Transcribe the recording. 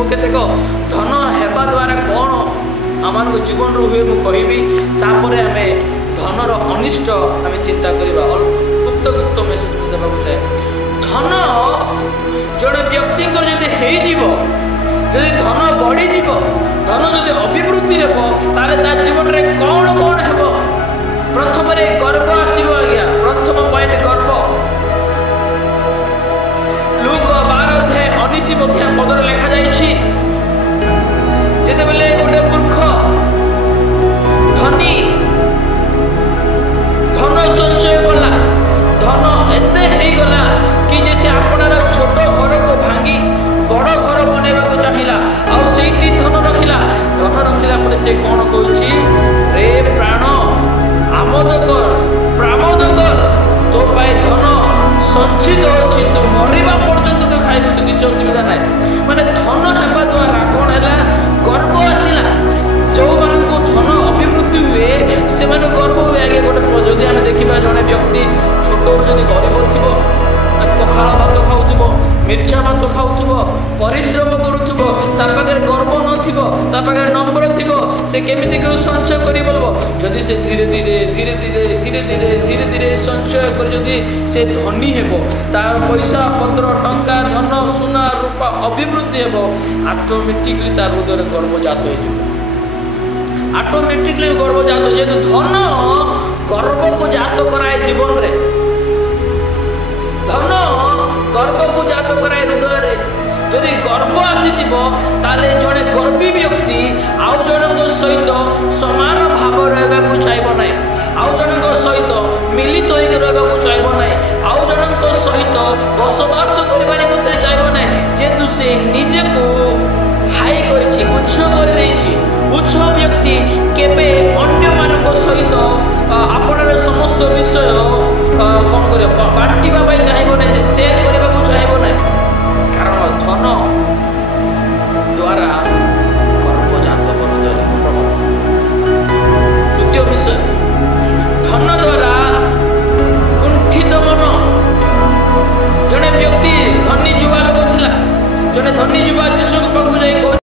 केतेक धन हेबा द्वारा कौन आम जीवन हुए मुझे कहबी आम धनर अनिष्ट आम चिंता करवा गुप्त गुप्त मेसेज देवा चाहे धन जड़े व्यक्ति जदि धन बढ़ी धन जदि अभिवृद्धि हे जीवन में कौन कौन हे प्रथम गर्व आसो आज्ञा प्रथम पॉइंट गर्व लूक 12 पदर लिखा जाइए जितेबले गोटे मूर्ख धनी धन संचय कला धन एते गला कि जे से आपणार छोट घर को भांगी बड़ घर बनवा चाहिला और सेठी धन रखिला पर से कौन कहूँ रे प्राण आमोद कर तो पाए धन संचित अच्छी तो मरवा पर्यंत तो खाइब तो किसी असुविधा ना माने धन हेबा द्वारा कौन है गर्व आसला जो मान धन अभिवृद्धि हुए से गर्व हुए आगे गोटे जदि आम देखा जड़े व्यक्ति छोट जब गरीब थी पखाड़ भात खाऊ मिर्चा भात खाऊ परिश्रम करूँ पाखे गर्व नाखे नंबर थी से केमी संचय कर जदि से धीरे धीरे धीरे धीरे धीरे धीरे धीरे धीरे संचय कर से धनी हे तार पैसा पत्र टंका धन सुना रूपा अभिवृद्धि हे ऑटोमेटिकली तार हृदय गर्वजात हो ऑटोमेटिकली गर्वजात जेहेतु धन गर्व को जात कराए जीवन में धन गर्व को जात कराए हृदय जदि गर्व आसीज जड़े गर्वी व्यक्ति आउ जन सहित समान भाव रहा चाहिए ना आउ जन सहित मिलित होकर रहा चाहिए ना आउ जन सहित बसवास करने चाहिए ना जेहेतु से निजे को हाई कर उच्च व्यक्ति